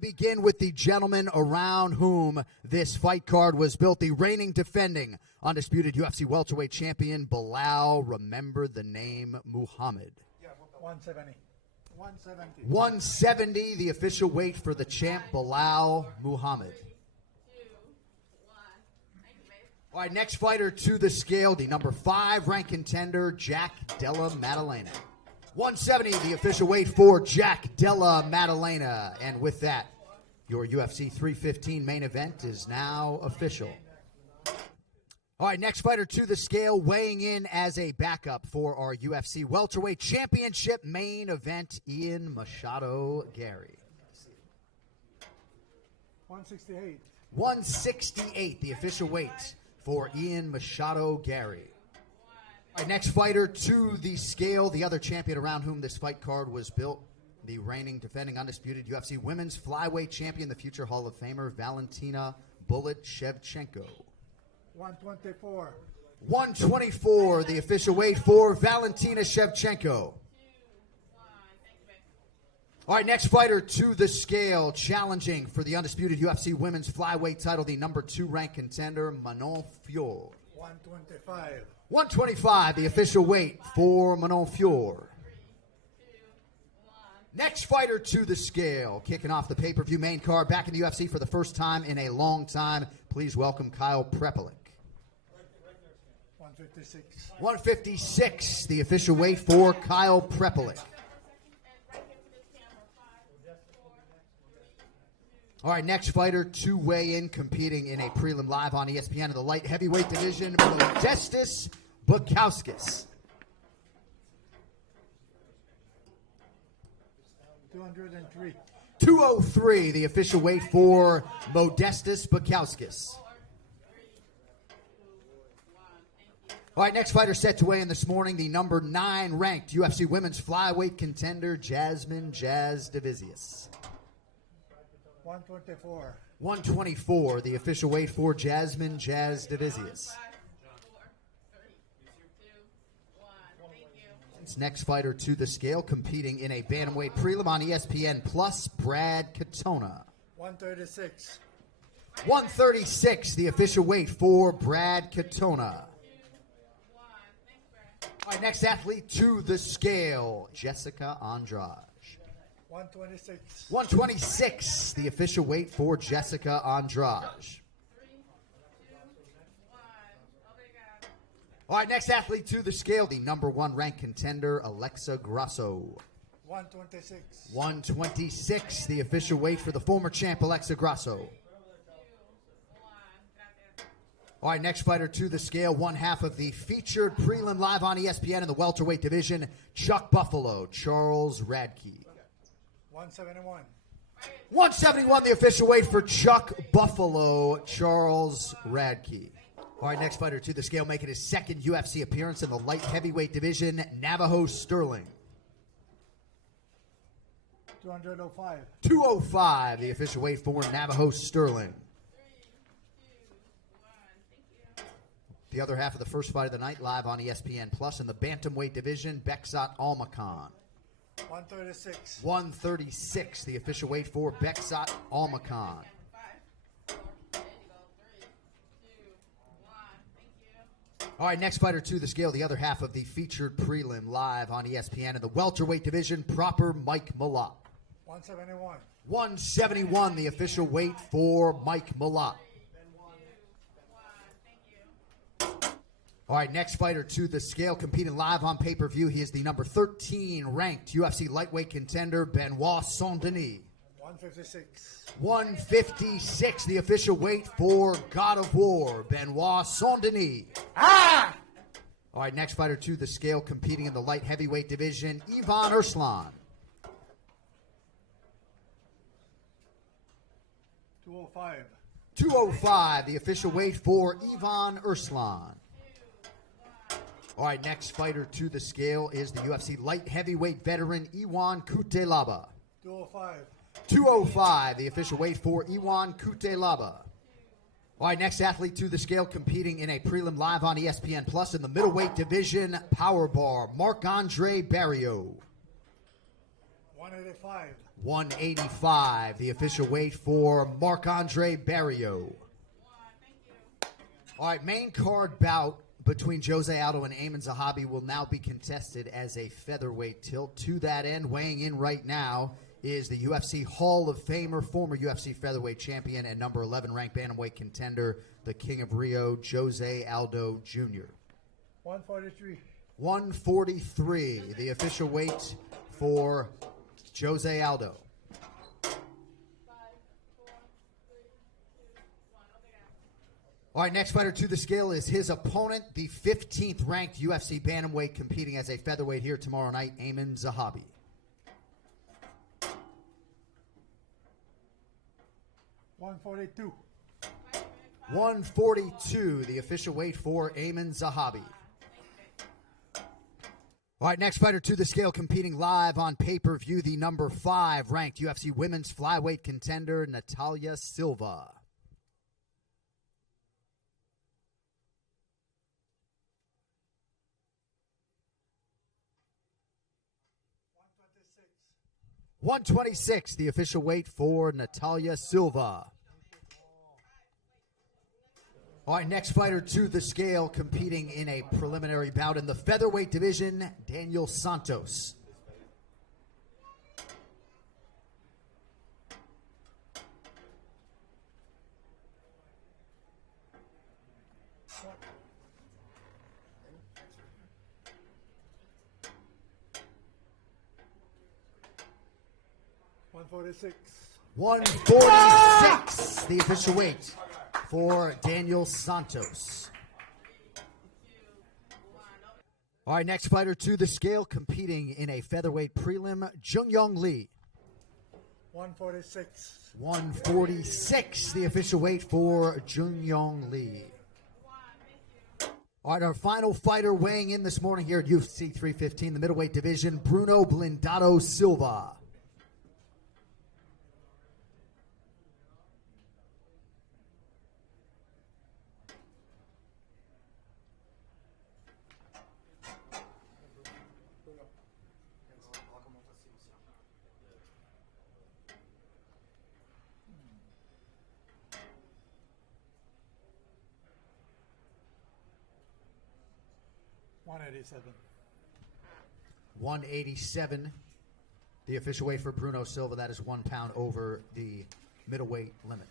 Begin with the gentleman around whom this fight card was built. The reigning, defending, undisputed UFC welterweight champion, Bilal. Remember the name Muhammad. 170. 170. 170, the official weight for the champ, Bilal Muhammad. All right, next fighter to the scale, the number 5 ranked contender, Della Maddalena. 170, the official weight for Della Maddalena. And with that, your UFC 315 main event is now official. All right, next fighter to the scale, weighing in as a backup for our UFC welterweight championship main event, Ian Machado Gary. 168. 168, the official weight for Ian Machado Gary. All right, next fighter to the scale, the other champion around whom this fight card was built, the reigning, defending, undisputed UFC women's flyweight champion, the future Hall of Famer, Valentina Bullet Shevchenko. 124. 124, the official weight for Valentina Shevchenko. All right, next fighter to the scale, challenging for the undisputed UFC women's flyweight title, the number 2 ranked contender, Manon Fior. 125. 125, the official weight for Manon Fior. Next fighter to the scale, kicking off the pay-per-view main card, back in the UFC for the first time in a long time. Please welcome Kyle Prepelic. 156. 156, the official weight for Kyle Prepelic. All right, next fighter to weigh in, competing in a prelim live on ESPN in the light heavyweight division, Modestas Bukauskas. 203. 203, the official weight for Modestas Bukauskas. All right, next fighter set to weigh in this morning, the number 9 ranked UFC women's flyweight contender, Jasmine Jazz Divisius. 124. 124, the official weight for Jasmine Jazz Divisius. This next fighter to the scale, competing in a bantamweight prelim on ESPN Plus, Brad Katona. 136. 136, the official weight for Brad Katona. All right, next athlete to the scale, Jessica Andrade. 126. 126, the official weight for Jessica Andrade. All right, next athlete to the scale, the number 1 ranked contender, Alexa Grasso. 126. 126, the official weight for the former champ, Alexa Grasso. All right, next fighter to the scale, one half of the featured prelim live on ESPN in the welterweight division, Chuck Buffalo, Charles Radke. 171. 171, the official weight for Chuck Buffalo, Charles Radke. All right, next fighter to the scale, making his second UFC appearance in the light heavyweight division, Navajo Sterling. 205. 205, the official weight for Navajo Sterling. The other half of the first fight of the night, live on ESPN Plus in the bantamweight division, Beksat Almakhan. 136. 136, the official weight for Beksat Almakhan. All right, next fighter to the scale, the other half of the featured prelim live on ESPN in the welterweight division, proper Mike Malott. 171. 171, the official weight for Mike Malott. All right, next fighter to the scale, competing live on pay-per-view. He is the number 13 ranked UFC lightweight contender, Benoit Saint-Denis. 156. 156, the official weight for God of War, Benoit Saint-Denis. Ah! All right, next fighter to the scale, competing in the light heavyweight division, Ivan Urslan. 205. 205, the official weight for Ivan Urslan. All right, next fighter to the scale is the UFC light heavyweight veteran, Iwan Kutelaba. 205. 205, the official weight for Iwan Kutelaba. All right, next athlete to the scale, competing in a prelim live on ESPN Plus in the middleweight division, Power Bar, Marc-Andre Barrios. 185. 185, the official weight for Marc-Andre Barrio. All right, main card bout between Jose Aldo and Amin Zahabi will now be contested as a featherweight tilt. To that end, weighing in right now is the UFC Hall of Famer, former UFC featherweight champion, and number 11 ranked bantamweight contender, the King of Rio, Jose Aldo Jr. 143. 143, the official weight for Jose Aldo. All right, next fighter to the scale is his opponent, the 15th ranked UFC bantamweight competing as a featherweight here tomorrow night, Amin Zahabi. 142. 142, the official weight for Amin Zahabi. All right, next fighter to the scale competing live on pay-per-view, the number 5 ranked UFC women's flyweight contender, Natalia Silva. 126, the official weight for Natalia Silva. All right, next fighter to the scale competing in a preliminary bout in the featherweight division, Daniel Santos. 146. 146, the official weight for Daniel Santos. All right, next fighter to the scale competing in a featherweight prelim, Junyoung Lee. 146. 146, the official weight for Junyoung Lee. All right, our final fighter weighing in this morning here at UFC 315, the middleweight division, Bruno Blindado Silva. 187. 187, the official weight for Bruno Silva. That is 1 pound over the middleweight limit.